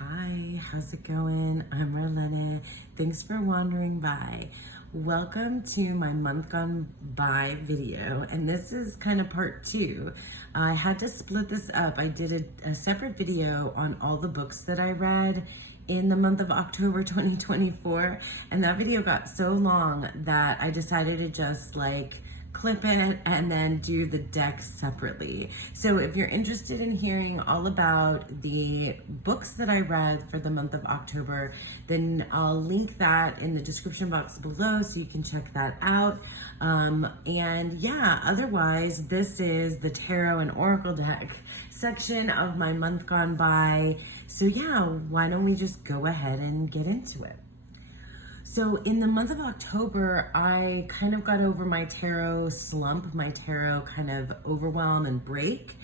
Hi, how's it going? I'm Marlene. Thanks for wandering by. Welcome to my month gone by video, and this is kind of part two. I had to split this up. I did a separate video on all the books that I read in the month of October 2024, and that video got so long that I decided to just clip it and then do the deck separately. So if you're interested in hearing all about the books that I read for the month of October, then I'll link that in the description box below so you can check that out. And yeah, otherwise, this is the tarot and oracle deck section of my month gone by. So yeah, why don't we just go ahead and get into it? So in the month of October, I kind of got over my tarot slump, my tarot kind of overwhelm and break.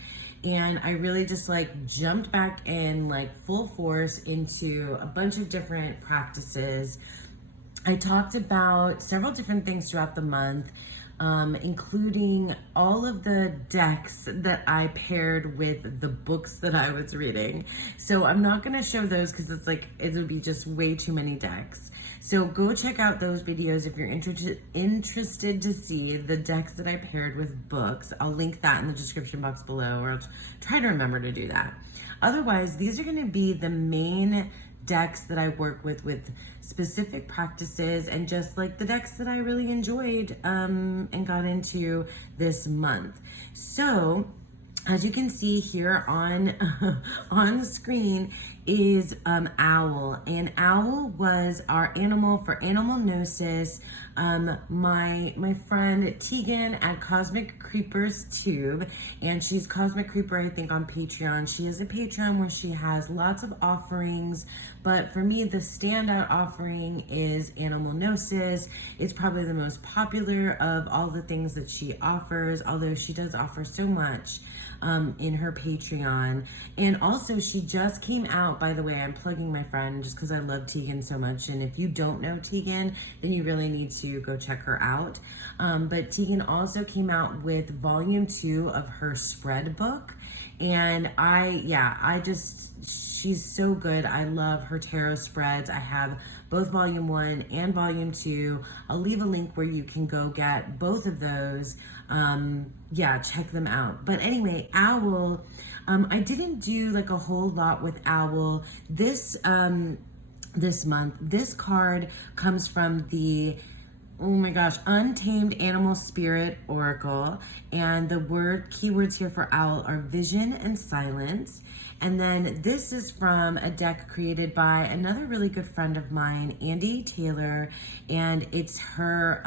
And I really just jumped back in full force into a bunch of different practices. I talked about several different things throughout the month, including all of the decks that I paired with the books that I was reading. So I'm not going to show those because it would be just way too many decks. So go check out those videos if you're interested to see the decks that I paired with books. I'll link that in the description box below, or I'll try to remember to do that. Otherwise, these are going to be the main decks that I work with specific practices, and just the decks that I really enjoyed and got into this month. So as you can see here on on the screen is Owl, and Owl was our animal for Animal Gnosis. My friend Tegan at Cosmic Creepers Tube, and she's Cosmic Creeper I think on Patreon. She has a Patreon where she has lots of offerings, but for me the standout offering is Animal Gnosis. It's probably the most popular of all the things that she offers, although she does offer so much in her Patreon. And also she just came out, by the way, I'm plugging my friend just because I love Tegan so much, and if you don't know Tegan, then you really need to go check her out. But Tegan also came out with volume 2 of her spread book, and she's so good. I love her tarot spreads. I have both volume 1 and volume 2. I'll leave a link where you can go get both of those. Check them out. But anyway, Owl, I didn't do a whole lot with Owl this month. This card comes from the Untamed Animal Spirit Oracle, and the keywords here for Owl are vision and silence. And then this is from a deck created by another really good friend of mine, Andy Taylor, and it's her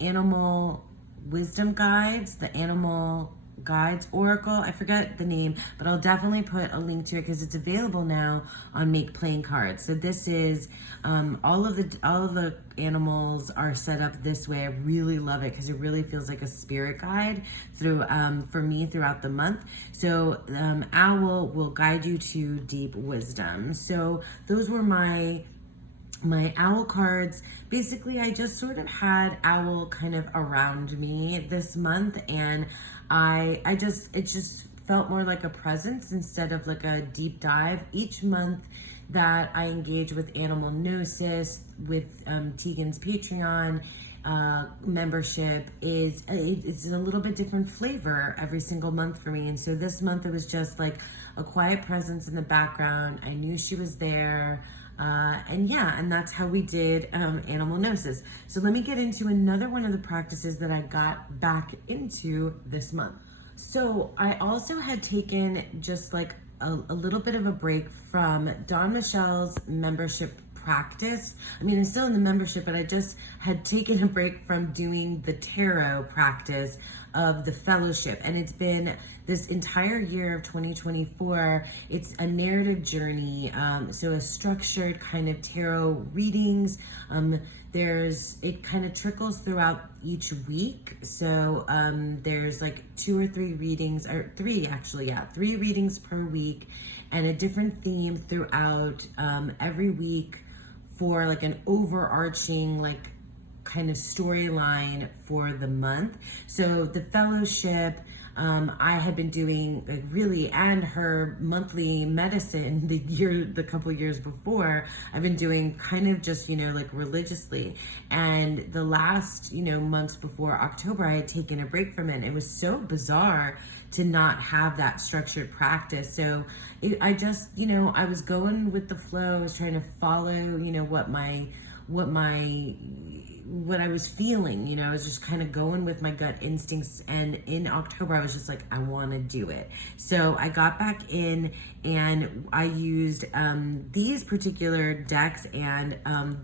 animal wisdom guides, the Animal Guides Oracle. I forget the name, but I'll definitely put a link to it because it's available now on Make Playing Cards. So this is all of the animals are set up this way. I really love it because it really feels like a spirit guide through for me throughout the month. So Owl will guide you to deep wisdom. So those were my Owl cards. Basically, I just sort of had Owl kind of around me this month, and it just felt more like a presence instead of a deep dive. Each month that I engage with Animal Gnosis, with Tegan's Patreon membership, it's a little bit different flavor every single month for me. And so this month it was just a quiet presence in the background. I knew she was there. And that's how we did Animal Gnosis. So let me get into another one of the practices that I got back into this month. So I also had taken just a little bit of a break from Dawn Michelle's membership practice. I mean, I'm still in the membership, but I just had taken a break from doing the tarot practice of the fellowship. And it's been this entire year of 2024. It's a narrative journey. So a structured kind of tarot readings. It kind of trickles throughout each week. So there's 2 or 3 readings, or 3 actually, 3 readings per week, and a different theme throughout every week for an overarching kind of storyline for the month. So the fellowship I had been doing like really, and her monthly medicine the couple years before, I've been doing kind of just, like religiously. And the last, months before October, I had taken a break from it. It was so bizarre to not have that structured practice. So I just, I was going with the flow. I was trying to follow, what I was feeling, I was just kind of going with my gut instincts. And in October, I was just like, I want to do it. So I got back in and I used these particular decks and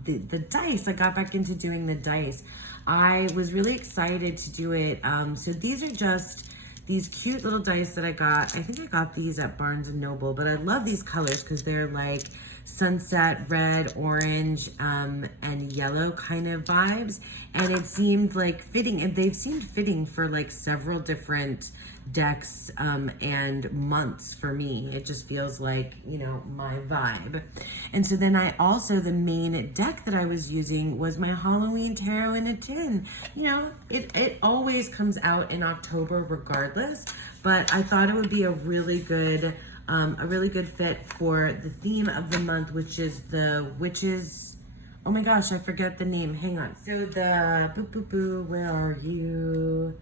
the dice. I got back into doing the dice. I was really excited to do it. So these are just these cute little dice that I got. I think I got these at Barnes and Noble, but I love these colors because they're like sunset red, orange, and yellow kind of vibes. And it seemed like fitting, and they've seemed fitting for like several different decks and months for me. It just feels like, my vibe. And so then the main deck that I was using was my Halloween Tarot in a tin. It always comes out in October regardless, but I thought it would be a really good fit for the theme of the month, which is the witches. Oh my gosh, I forget the name. Hang on. So where are you?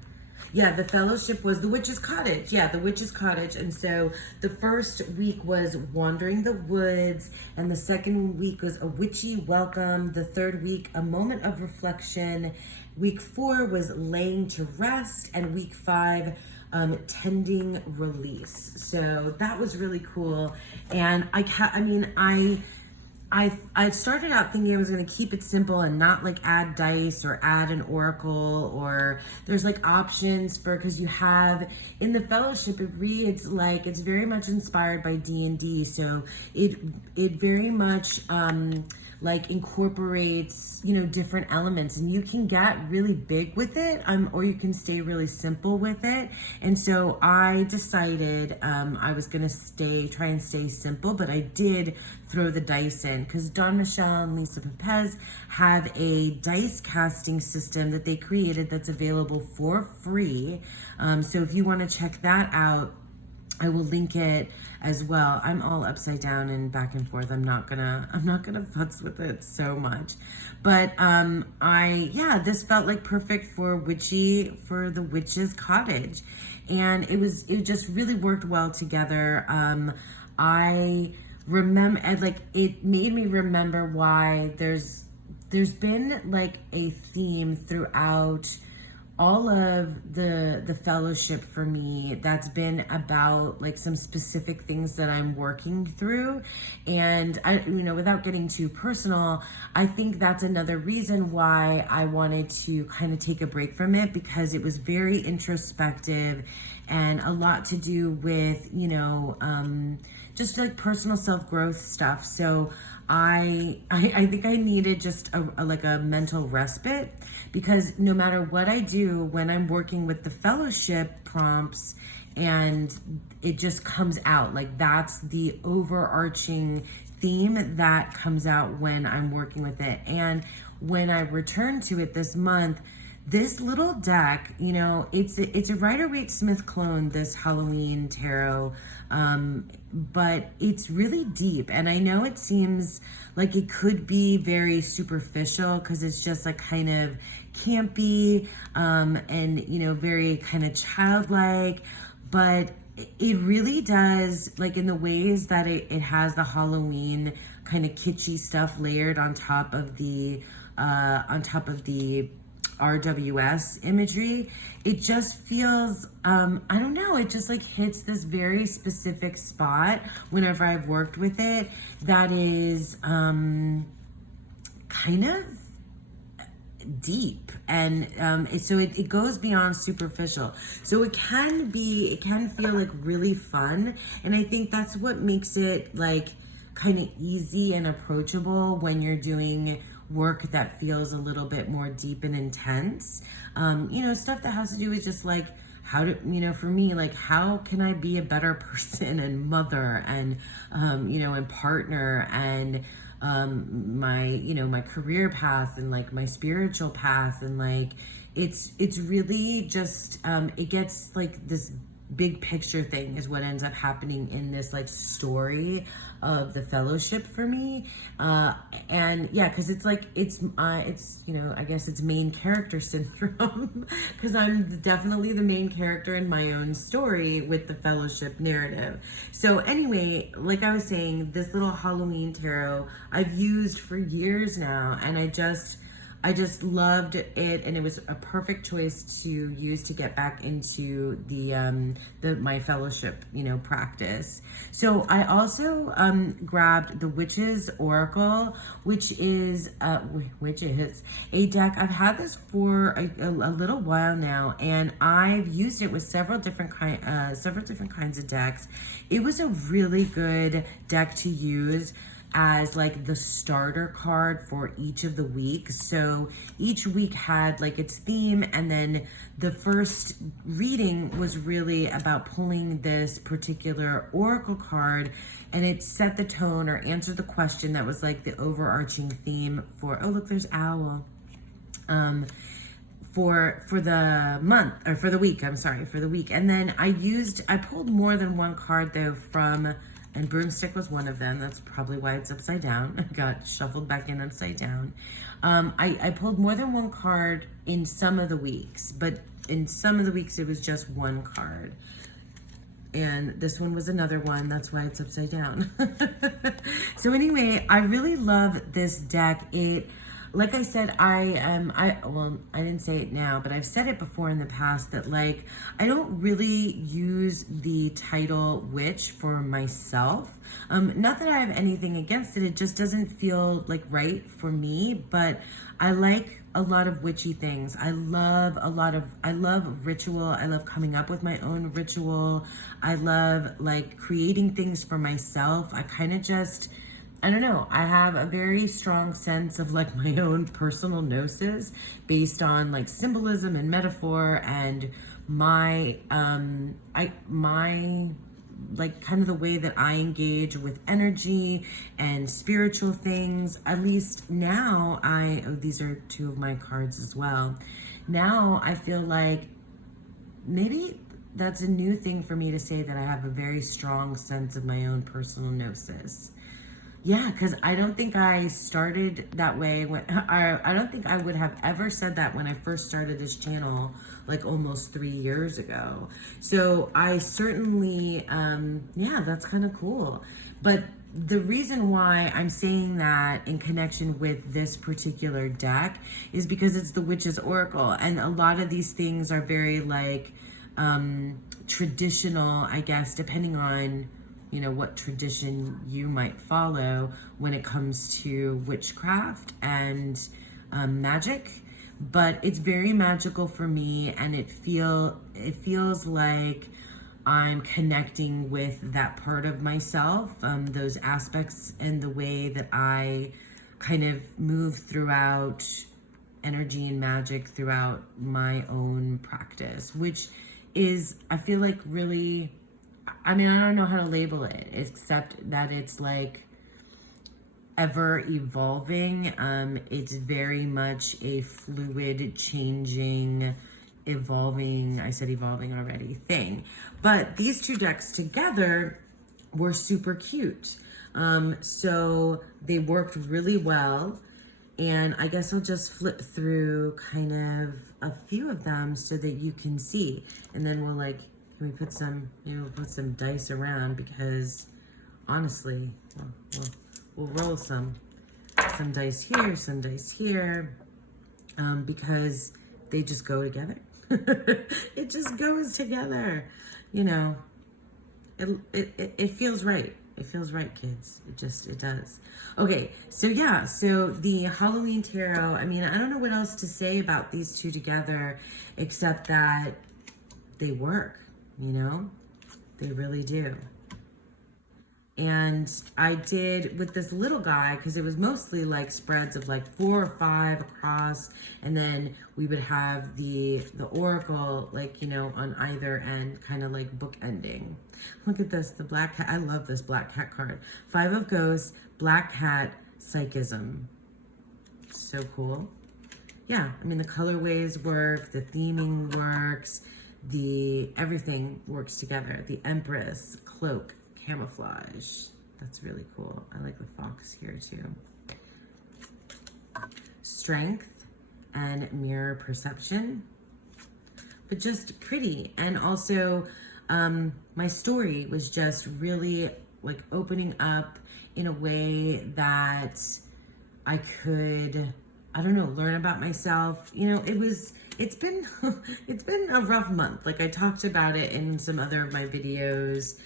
Yeah, the fellowship was the Witch's Cottage. Yeah, the Witch's Cottage. And so the first week was Wandering the Woods, and the second week was A Witchy Welcome. The third week, A Moment of Reflection. Week 4 was Laying to Rest, and week 5, Tending Release. So that was really cool. And I started out thinking I was going to keep it simple and not like add dice or add an oracle, or there's like options for, because you have in the fellowship, it reads like it's very much inspired by D&D. So it very much like incorporates, different elements, and you can get really big with it, or you can stay really simple with it. And so I decided I was gonna try and stay simple, but I did throw the dice in because Don Michelle and Lisa Pepez have a dice casting system that they created that's available for free. So if you want to check that out, I will link it as well. I'm all upside down and back and forth. I'm not gonna futz with it so much. But this felt like perfect for the Witch's Cottage. And it just really worked well together. I remember, it made me remember why there's been like a theme throughout all of the fellowship for me that's been about like some specific things that I'm working through. And I, without getting too personal, I think that's another reason why I wanted to kind of take a break from it, because it was very introspective and a lot to do with, just like personal self-growth stuff. So I think I needed just a mental respite, because no matter what I do when I'm working with the fellowship prompts, and it just comes out, like that's the overarching theme that comes out when I'm working with it. And when I return to it this month, this little deck, it's a Rider-Waite-Smith clone, this Halloween tarot, but it's really deep. And I know it seems like it could be very superficial because it's just like kind of campy, and, very kind of childlike, but it really does, like in the ways that it has the Halloween kind of kitschy stuff layered on top of the RWS imagery. It just feels, I don't know, it just like hits this very specific spot whenever I've worked with it that is kind of deep. And so it goes beyond superficial. So it can feel like really fun. And I think that's what makes it like kind of easy and approachable when you're doing work that feels a little bit more deep and intense. Stuff that has to do with just like how to, for me, like how can I be a better person and mother and, and partner and my, you know, my career path and like my spiritual path. And like, it's really just, it gets like this big picture thing is what ends up happening in this like story of the fellowship for me. And yeah, because it's like it's you know, I guess it's main character syndrome because I'm definitely the main character in my own story with the fellowship narrative. So anyway, like I was saying, this little Halloween tarot I've used for years now, and I just loved it, and it was a perfect choice to use to get back into the my fellowship, you know, practice. So I also grabbed the Witch's Oracle, which is a deck. I've had this for a little while now, and I've used it with several different kinds of decks. It was a really good deck to use as like the starter card for each of the weeks. So each week had like its theme, and then the first reading was really about pulling this particular oracle card, and it set the tone or answered the question that was like the overarching theme for, oh look, there's Owl. For the month, or for the week, I'm sorry, for the week. And then I pulled more than one card though from, and Broomstick was one of them. That's probably why it's upside down. It got shuffled back in upside down. I pulled more than one card in some of the weeks, but in some of the weeks it was just one card. And this one was another one. That's why it's upside down. So anyway, I really love this deck. Like I said, I didn't say it now, but I've said it before in the past that like, I don't really use the title witch for myself. Not that I have anything against it. It just doesn't feel like right for me, but I like a lot of witchy things. I love ritual. I love coming up with my own ritual. I love like creating things for myself. I don't know. I have a very strong sense of like my own personal gnosis based on like symbolism and metaphor, and my like kind of the way that I engage with energy and spiritual things. At least now these are two of my cards as well. Now I feel like maybe that's a new thing for me to say, that I have a very strong sense of my own personal gnosis. Yeah, because I don't think I started that way. I don't think I would have ever said that when I first started this channel, like almost 3 years ago. So I certainly, yeah, that's kind of cool. But the reason why I'm saying that in connection with this particular deck is because it's the Witch's Oracle. And a lot of these things are very like traditional, I guess, depending on, you know, what tradition you might follow when it comes to witchcraft and magic. But it's very magical for me, and it feels like I'm connecting with that part of myself, those aspects, and the way that I kind of move throughout energy and magic throughout my own practice, which is, I feel like, really, I mean, I don't know how to label it, except that it's like ever evolving. It's very much a fluid, changing, evolving, I said evolving already, thing. But these two decks together were super cute. So they worked really well. And I guess I'll just flip through kind of a few of them so that you can see. And then we'll like, can we put some, maybe we'll put some dice around, because honestly, we'll roll some dice here, some dice here, because they just go together. It just goes together, you know. It feels right. It feels right, kids. It does. Okay, so yeah, so the Halloween Tarot, I mean, I don't know what else to say about these two together, except that they work, you know? They really do. And I did with this little guy, because it was mostly like spreads of like 4 or 5 across, and then we would have the oracle, like, you know, on either end, kind of like bookending. Look at this, the black cat. I love this black cat card. 5 of Ghosts, black cat, psychism. So cool. Yeah, I mean, the colorways work, the theming works, everything works together. The Empress, cloak, camouflage. That's really cool. I like the fox here too. Strength and mirror perception, but just pretty. And also, my story was just really like opening up in a way that I could, I don't know, learn about myself. You know, it's been it's been a rough month. Like I talked about it in some other of my videos,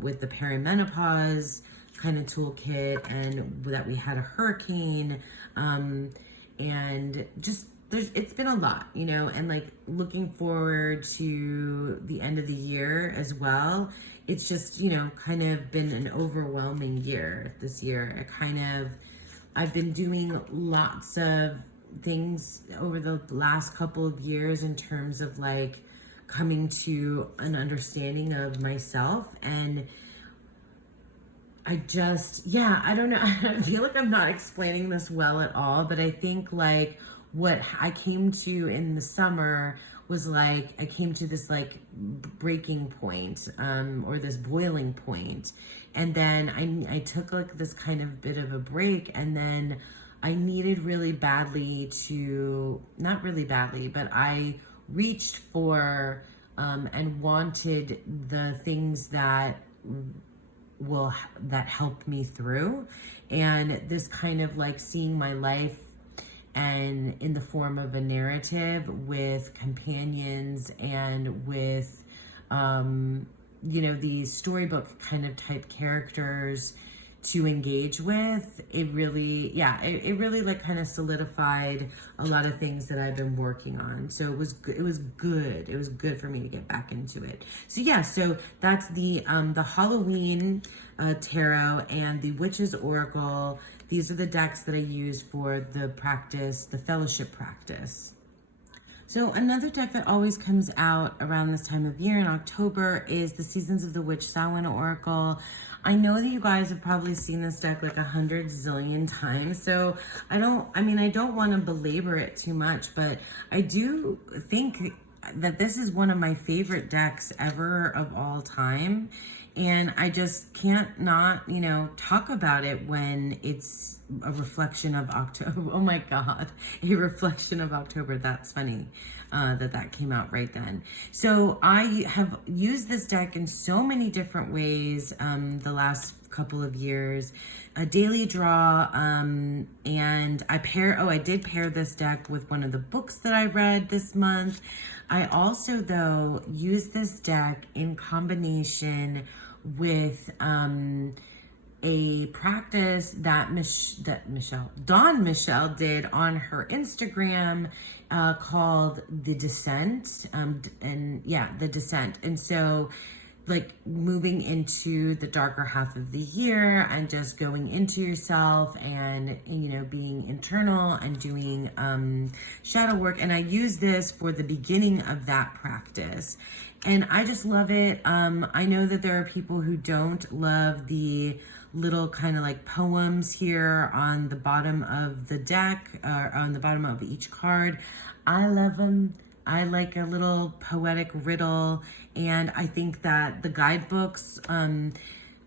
with the perimenopause kind of toolkit, and that we had a hurricane, and just it's been a lot, you know, and like looking forward to the end of the year as well. It's just, you know, kind of been an overwhelming year this year. I've been doing lots of things over the last couple of years in terms of like coming to an understanding of myself. And I just, yeah, I don't know. I feel like I'm not explaining this well at all, but I think like what I came to in the summer was like, I came to this like breaking point, or this boiling point. And then I took like this kind of bit of a break, and then I needed really badly to, not really badly, but I reached for, and wanted the things that helped me through. And this kind of like seeing my life and in the form of a narrative with companions and with, you know, these storybook kind of type characters to engage with, it really, yeah, it really like kind of solidified a lot of things that I've been working on. So it was good. It was good for me to get back into it. So yeah, so that's the Halloween tarot and the Witch's Oracle. These are the decks that I use for the practice, the fellowship practice. So another deck that always comes out around this time of year in October is the Seasons of the Witch Samhain Oracle. I know that you guys have probably seen this deck like 100 zillion times, so I don't want to belabor it too much, but I do think that this is one of my favorite decks ever of all time. And I just can't not, you know, talk about it when it's a reflection of October. Oh my God, a reflection of October. That's funny that came out right then. So I have used this deck in so many different ways the last couple of years. A daily draw, and I did pair this deck with one of the books that I read this month. I also, though, used this deck in combination with a practice that Dawn Michelle did on her Instagram called The Descent, The Descent. And so like moving into the darker half of the year and just going into yourself and, you know, being internal and doing shadow work. And I use this for the beginning of that practice. And I just love it. I know that there are people who don't love the little kind of like poems here on the bottom of the deck, or on the bottom of each card. I love them. I like a little poetic riddle, and I think that the guidebooks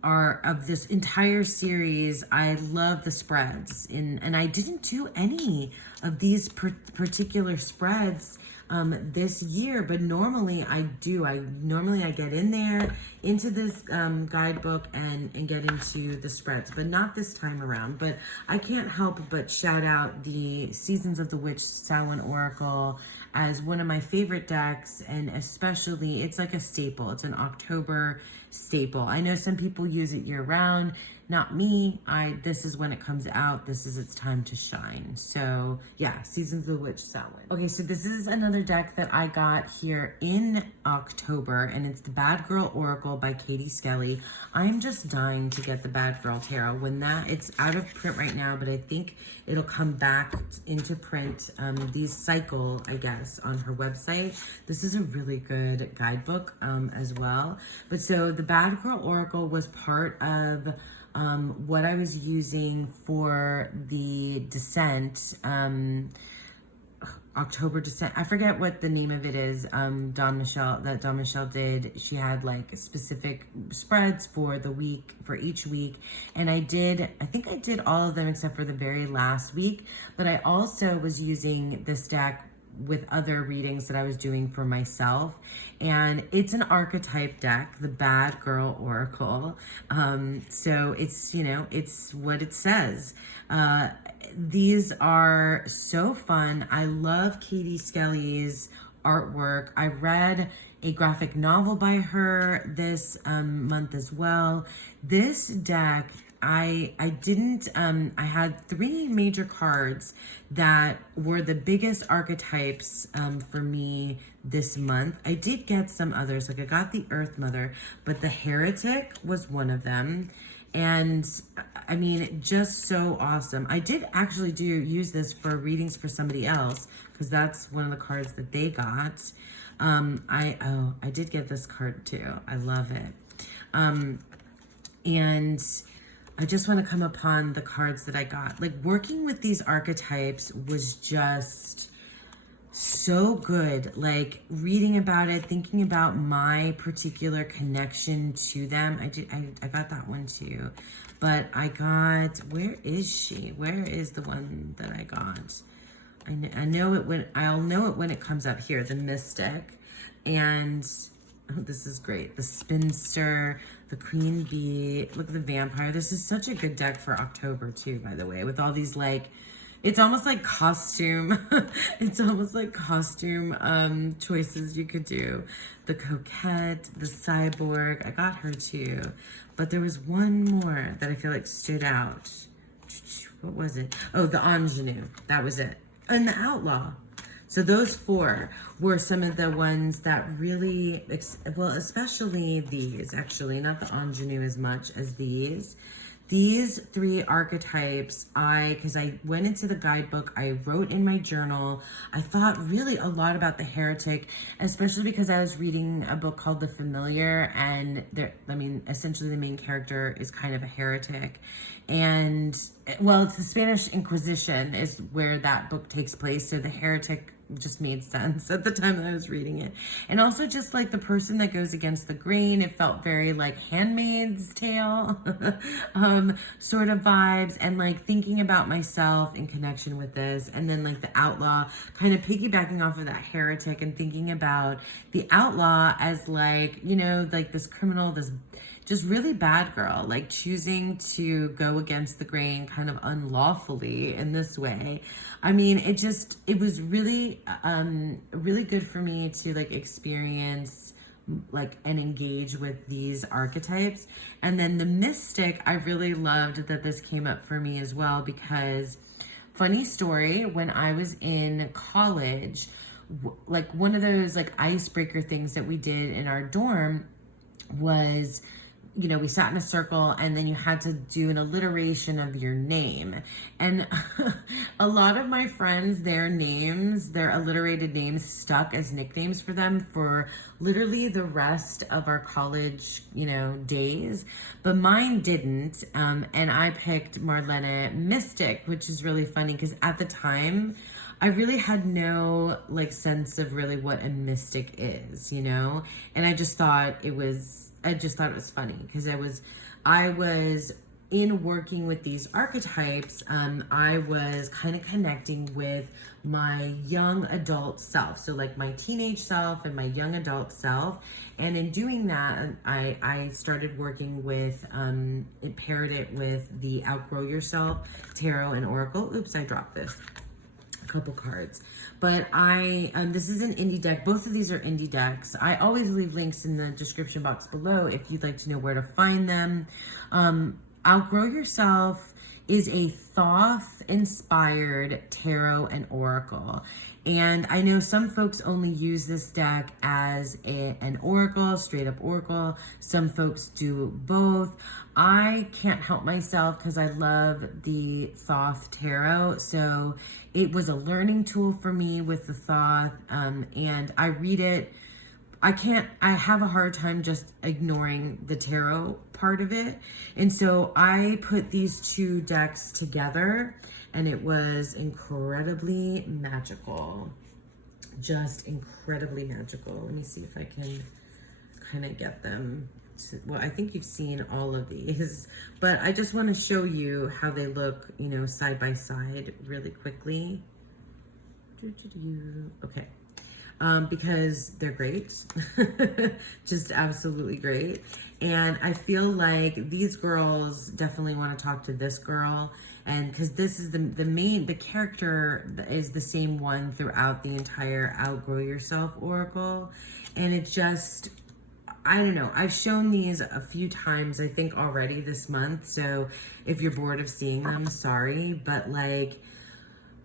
are of this entire series. I love the spreads, and I didn't do any of these particular spreads this year, but normally I do. Normally I get in there into this guidebook and get into the spreads, but not this time around. But I can't help but shout out the Seasons of the Witch Samhain Oracle as one of my favorite decks, and especially it's like a staple. It's an October staple. I know some people use it year round. Not me. This is when it comes out. This is its time to shine. So yeah, Seasons of the Witch Samhain. Okay, so this is another deck that I got here in October, and it's the Bad Girl Oracle by Katie Skelly. I'm just dying to get the Bad Girl Tarot. It's out of print right now, but I think it'll come back into print. These cycle, I guess, on her website. This is a really good guidebook as well. But so the Bad Girl Oracle was part of what I was using for the descent, October descent. I forget what the name of it is. Dawn Michelle did. She had like specific spreads for the week, for each week. And I think I did all of them except for the very last week. But I also was using this deck with other readings that I was doing for myself. And it's an archetype deck, the Bad Girl Oracle. So it's, it's what it says. These are so fun. I love Katie Skelly's artwork. I read a graphic novel by her this month as well. This deck, I had 3 major cards that were the biggest archetypes for me this month. I did get some others, like I got the Earth Mother, but the Heretic was one of them. And I mean, just so awesome. I did actually use this for readings for somebody else, because that's one of the cards that they got. I did get this card too. I love it. And I just want to come upon the cards that I got. Like, working with these archetypes was just so good. Like, reading about it, thinking about my particular connection to them. I got that one too. But I got, where is she? Where is the one that I got? I know it when, I'll know it when it comes up here, the Mystic. And oh, this is great. The Spinster, the Queen Bee, look at the Vampire. This is such a good deck for October too, by the way, with all these like, it's almost like costume. It's almost like costume choices you could do. The Coquette, the Cyborg. I got her too. But there was one more that I feel like stood out. What was it? Oh, the Ingenue. That was it. And the Outlaw. So those 4 were some of the ones that really, well, especially these, actually, not the Ingenue as much as these. These 3 archetypes, because I went into the guidebook, I wrote in my journal, I thought really a lot about the Heretic, especially because I was reading a book called The Familiar, and essentially the main character is kind of a heretic. And, well, it's the Spanish Inquisition is where that book takes place, so the heretic just made sense at the time that I was reading it. And also just like the person that goes against the grain, it felt very like Handmaid's Tale sort of vibes, and like thinking about myself in connection with this. And then like the Outlaw, kind of piggybacking off of that Heretic and thinking about the Outlaw as like, like this criminal, this just really bad girl, like choosing to go against the grain kind of unlawfully in this way. I mean, it was really, really good for me to like experience like and engage with these archetypes. And then the Mystic, I really loved that this came up for me as well, because funny story, when I was in college, like one of those like icebreaker things that we did in our dorm was, we sat in a circle and then you had to do an alliteration of your name. And a lot of my friends, their alliterated names stuck as nicknames for them for literally the rest of our college, days. But mine didn't. And I picked Marlena Mystic, which is really funny because at the time, I really had no like sense of really what a mystic is, and I just thought it was funny because I was in working with these archetypes, I was kind of connecting with my young adult self. So like my teenage self and my young adult self. And in doing that, I started working with, it paired it with the Outgrow Yourself Tarot and Oracle. Oops, I dropped this. Couple cards, but this is an indie deck. Both of these are indie decks. I always leave links in the description box below if you'd like to know where to find them. Outgrow Yourself is a Thoth-inspired tarot and oracle. And I know some folks only use this deck as an oracle, straight up oracle. Some folks do both. I can't help myself because I love the Thoth tarot. So it was a learning tool for me with the Thoth. And I read it I have a hard time just ignoring the tarot part of it. And so I put these two decks together and it was incredibly magical. Just incredibly magical. Let me see if I can kind of get them to, well, I think you've seen all of these, but I just want to show you how they look, you know, side by side really quickly. Okay. Because they're great, just absolutely great. And I feel like these girls definitely want to talk to this girl, and because this is the character is the same one throughout the entire Outgrow Yourself Oracle. And it just, I don't know, I've shown these a few times, I think already this month. So if you're bored of seeing them, sorry, but like,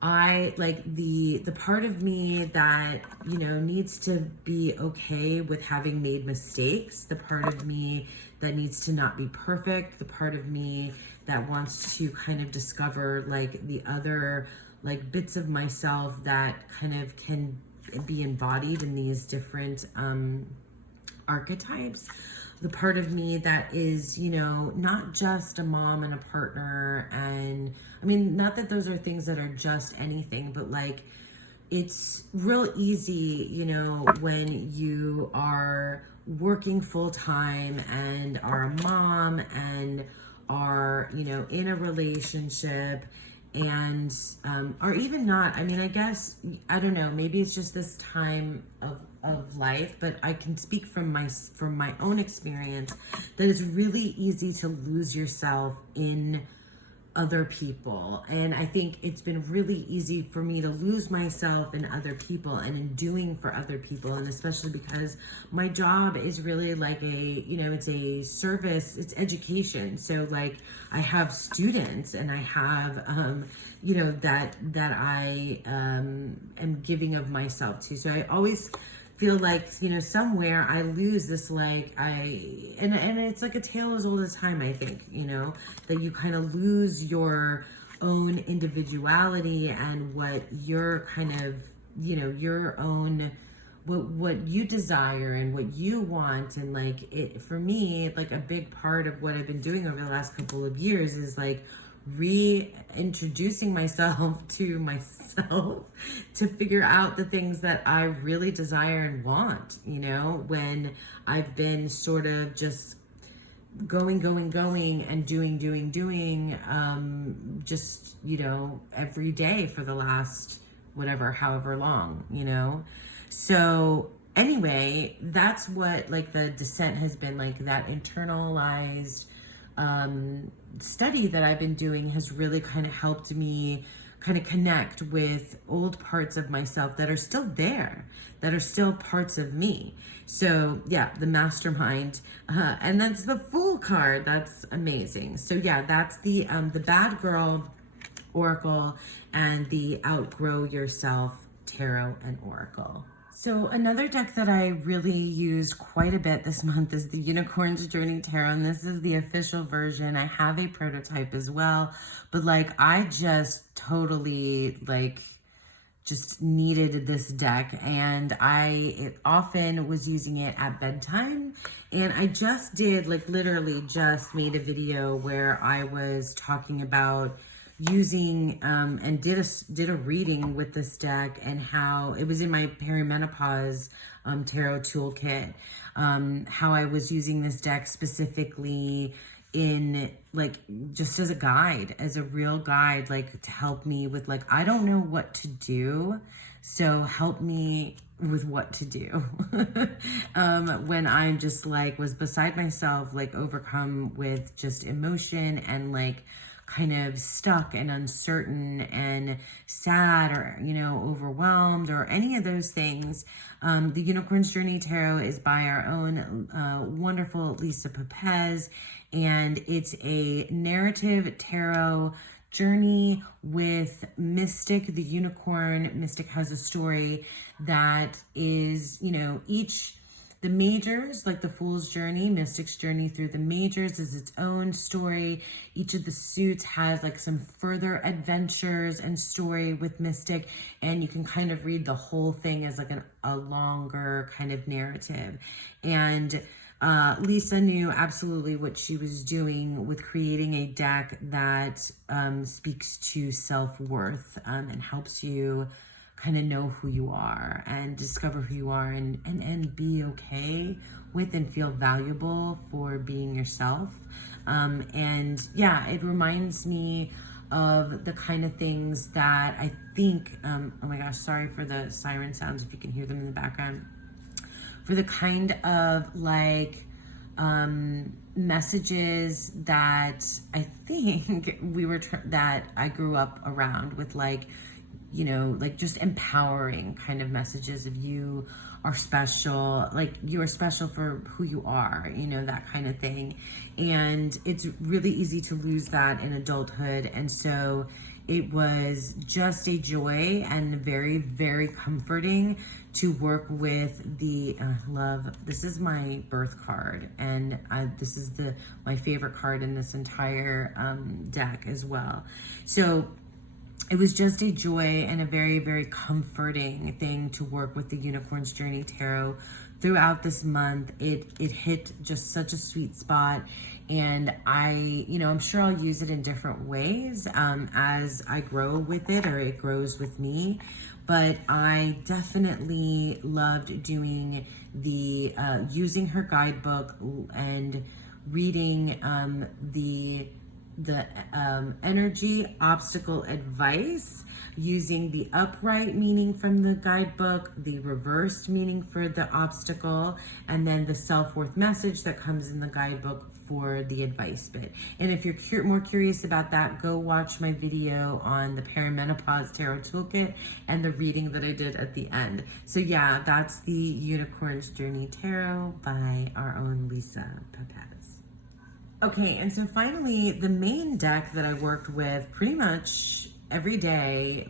I like the part of me that, you know, needs to be okay with having made mistakes, the part of me that needs to not be perfect, the part of me that wants to kind of discover like the other like bits of myself that kind of can be embodied in these different archetypes. The part of me that is, you know, not just a mom and a partner. And I mean, not that those are things that are just anything, but like, it's real easy, you know, when you are working full time and are a mom and are, you know, in a relationship and or even not. I mean, I guess, I don't know, maybe it's just this time of life, but I can speak from my own experience that it's really easy to lose yourself in other people. And I think it's been really easy for me to lose myself in other people and in doing for other people. And especially because my job is really like a, you know, it's a service, it's education. So like I have students and I have, you know, that I am giving of myself to. So I always feel like, you know, somewhere I lose this, like and it's like a tale as old as time, I think, you know, that you kind of lose your own individuality and what your kind of, you know, your own, what you desire and what you want. And like it, for me, like a big part of what I've been doing over the last couple of years is like reintroducing myself to figure out the things that I really desire and want, you know, when I've been sort of just going and doing, just, you know, every day for the last however long, you know. So anyway, that's what like the descent has been like, that internalized study that I've been doing has really kind of helped me kind of connect with old parts of myself that are still there, that are still parts of me. So yeah, the mastermind, and that's the Fool card. That's amazing. So yeah, that's the Bad Girl Oracle and the Outgrow Yourself Tarot and Oracle. So another deck that I really used quite a bit this month is the Unicorn's Journey Tarot, and this is the official version. I have a prototype as well, but like I just totally like just needed this deck, and I often was using it at bedtime. And I just did, like literally just made a video where I was talking about using and did a reading with this deck, and how it was in my perimenopause tarot toolkit, how I was using this deck specifically in like just as a guide, as a real guide, like to help me with like, I don't know what to do, so help me with what to do when I'm just like was beside myself, like overcome with just emotion and like kind of stuck and uncertain and sad, or, you know, overwhelmed, or any of those things. The Unicorn's Journey Tarot is by our own wonderful Lisa Pepez, and it's a narrative tarot journey with Mystic, the unicorn. Mystic has a story that is, you know, each The majors, like the Fool's Journey, Mystic's Journey through the majors, is its own story. Each of the suits has like some further adventures and story with Mystic, and you can kind of read the whole thing as like a longer kind of narrative. And Lisa knew absolutely what she was doing with creating a deck that speaks to self-worth and helps you kind of know who you are and discover who you are and be okay with and feel valuable for being yourself. And yeah, it reminds me of the kind of things that I think, oh my gosh, sorry for the siren sounds if you can hear them in the background, for the kind of like messages that I think that I grew up around with, like, you know, like just empowering kind of messages of you are special, like you are special for who you are, you know, that kind of thing. And it's really easy to lose that in adulthood. And so it was just a joy and very, very comforting to work with the this is my birth card, and this is my favorite card in this entire deck as well. So it was just a joy and a very, very comforting thing to work with the Unicorn's Journey Tarot throughout this month. It hit just such a sweet spot, and I'm sure I'll use it in different ways as I grow with it, or it grows with me. But I definitely loved doing the using her guidebook and reading the energy obstacle advice, using the upright meaning from the guidebook, the reversed meaning for the obstacle, and then the self-worth message that comes in the guidebook for the advice bit. And if you're more curious about that, go watch my video on the perimenopause tarot toolkit and the reading that I did at the end. So yeah, that's the Unicorn's Journey Tarot by our own Lisa Pepez. Okay, and so finally, the main deck that I worked with pretty much every day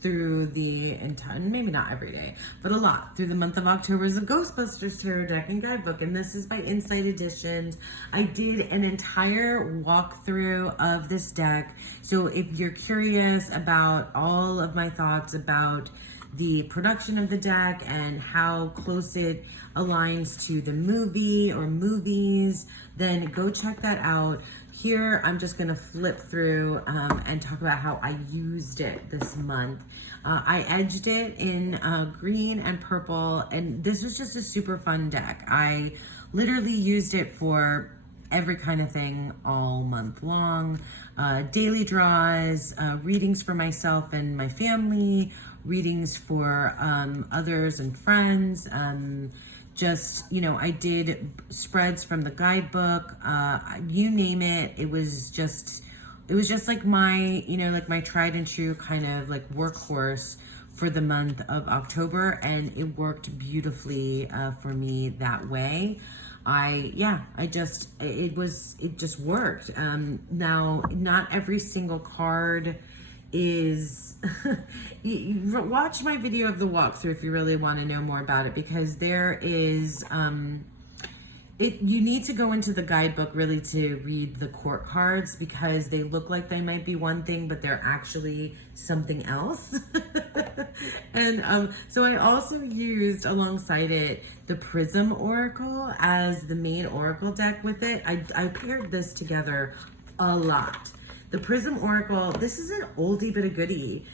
through the entire, maybe not every day, but a lot through the month of October, is the Ghostbusters Tarot deck and guidebook, and this is by Insight Editions. I did an entire walkthrough of this deck, so if you're curious about all of my thoughts about the production of the deck and how close it aligns to the movie or movies, then go check that out. Here, I'm just gonna flip through and talk about how I used it this month. I edged it in green and purple, and this was just a super fun deck. I literally used it for every kind of thing all month long. Daily draws, readings for myself and my family, readings for others and friends. Just, I did spreads from the guidebook, you name it. It was just like my, like my tried and true kind of like workhorse for the month of October, and it worked beautifully for me that way. It just worked. Now, not every single card is, watch my video of the walkthrough if you really want to know more about it, because there is, you need to go into the guidebook really to read the court cards, because they look like they might be one thing, but they're actually something else. And so I also used alongside it the Prism Oracle as the main Oracle deck with it. I paired this together a lot. The Prism Oracle, this is an oldie but a goodie.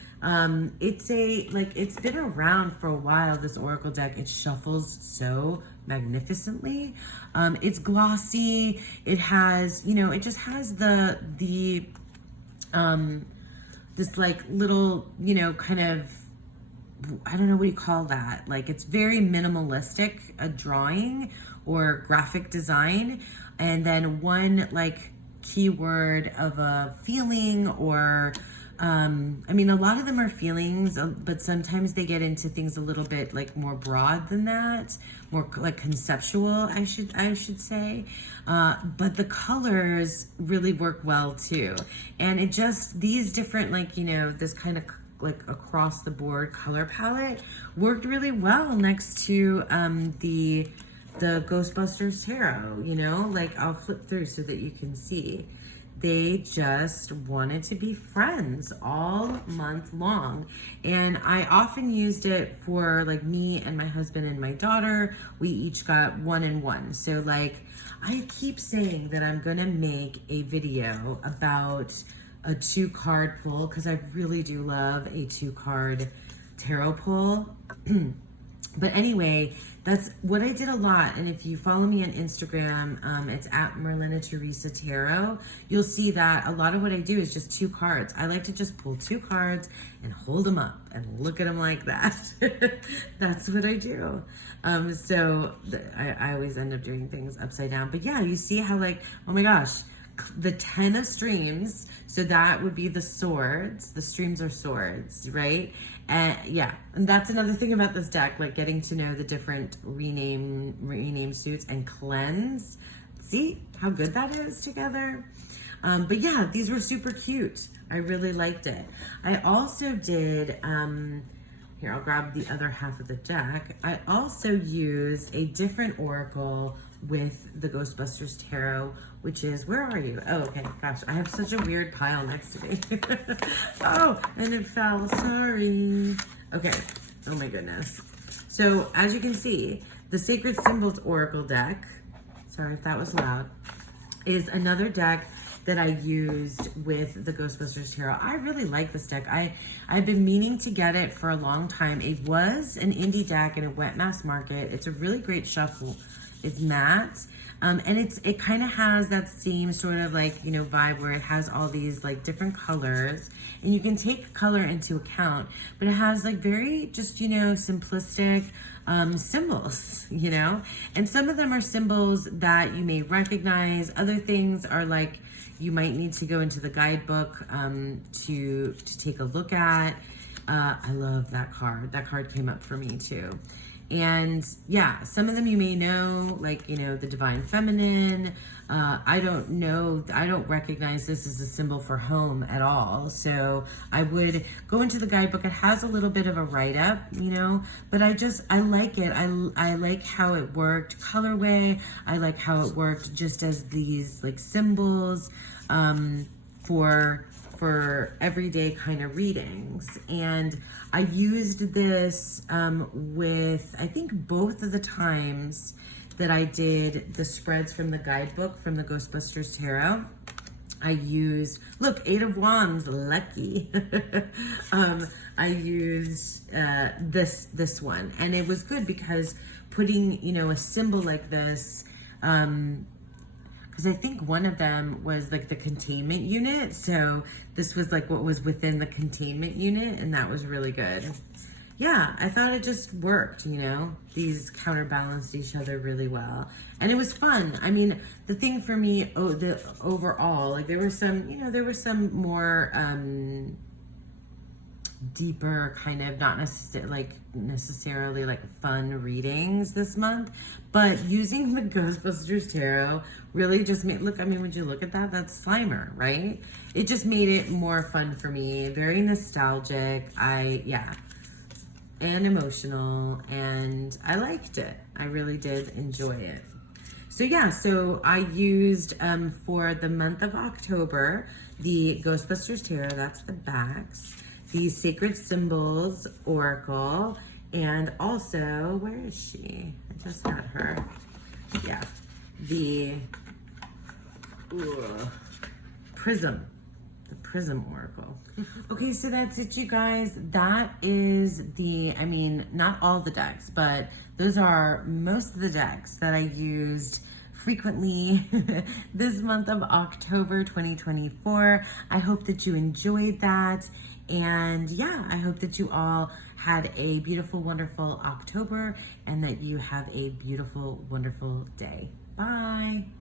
It's been around for a while, this Oracle deck. It shuffles so magnificently. It's glossy. It has, it just has this like little, kind of, I don't know what you call that. Like, it's very minimalistic, a drawing or graphic design. And then one like keyword of a feeling, or a lot of them are feelings, but sometimes they get into things a little bit like more broad than that, more like conceptual, I should say. But the colors really work well too. And it just, these different, this kind of like across the board color palette worked really well next to the the Ghostbusters Tarot, you know, like I'll flip through so that you can see. They just wanted to be friends all month long. And I often used it for like me and my husband and my daughter. We each got 1 and 1. So like I keep saying that I'm gonna make a video about a 2-card pull because I really do love a 2-card tarot pull. But anyway, that's what I did a lot. And if you follow me on Instagram, it's at Merlina Teresa Tarot. You'll see that a lot of what I do is just 2 cards. I like to just pull 2 cards and hold them up and look at them like that. That's what I do. I always end up doing things upside down. But yeah, you see how like, oh my gosh, the 10 of streams, so that would be the swords. The streams are swords, right? And yeah, and that's another thing about this deck, like getting to know the different rename suits and cleanse. See how good that is together? But yeah, these were super cute. I really liked it. I also did, here, I'll grab the other half of the deck. I also used a different oracle with the Ghostbusters Tarot, which is, where are you? Oh, okay, gosh, I have such a weird pile next to me. Oh, and it fell, sorry. Okay, oh my goodness. So, as you can see, the Sacred Symbols Oracle deck, sorry if that was loud, is another deck that I used with the Ghostbusters Tarot. I really like this deck. I've been meaning to get it for a long time. It was an indie deck and it went mass market. It's a really great shuffle. It's matte, and it kind of has that same sort of like, you know, vibe where it has all these like different colors, and you can take color into account, but it has like very just, you know, simplistic symbols, you know, and some of them are symbols that you may recognize. Other things are like you might need to go into the guidebook to take a look at. I love that card. That card came up for me too. And yeah, some of them you may know, like, you know, the Divine Feminine. I don't know, I don't recognize this as a symbol for home at all. So I would go into the guidebook. It has a little bit of a write-up, you know, but I like it. I like how it worked colorway. I like how it worked just as these like symbols for everyday kind of readings. And I used this with, I think, both of the times that I did the spreads from the guidebook from the Ghostbusters Tarot. I used, look, 8 of Wands, lucky. I used this one, and it was good because putting, you know, a symbol like this, because I think one of them was like the containment unit. So this was like what was within the containment unit, and that was really good. Yeah, I thought it just worked, you know. These counterbalanced each other really well. And it was fun. I mean, the thing for me, the overall, like there were some, you know, there were some more deeper kind of, not necessarily like fun readings this month, but using the Ghostbusters Tarot really just made, look, I mean, would you look at that? That's Slimer, right? It just made it more fun for me, very nostalgic. Yeah, and emotional, and I liked it. I really did enjoy it. So yeah, so I used for the month of October, the Ghostbusters Tarot, that's the backs, the Sacred Symbols Oracle, and also, where is she? I just had her. Yeah, the Prism. The Prism Oracle. Okay, so that's it, you guys. That is the, I mean, not all the decks, but those are most of the decks that I used frequently this month of October 2024. I hope that you enjoyed that. And yeah, I hope that you all had a beautiful, wonderful October and that you have a beautiful, wonderful day. Bye.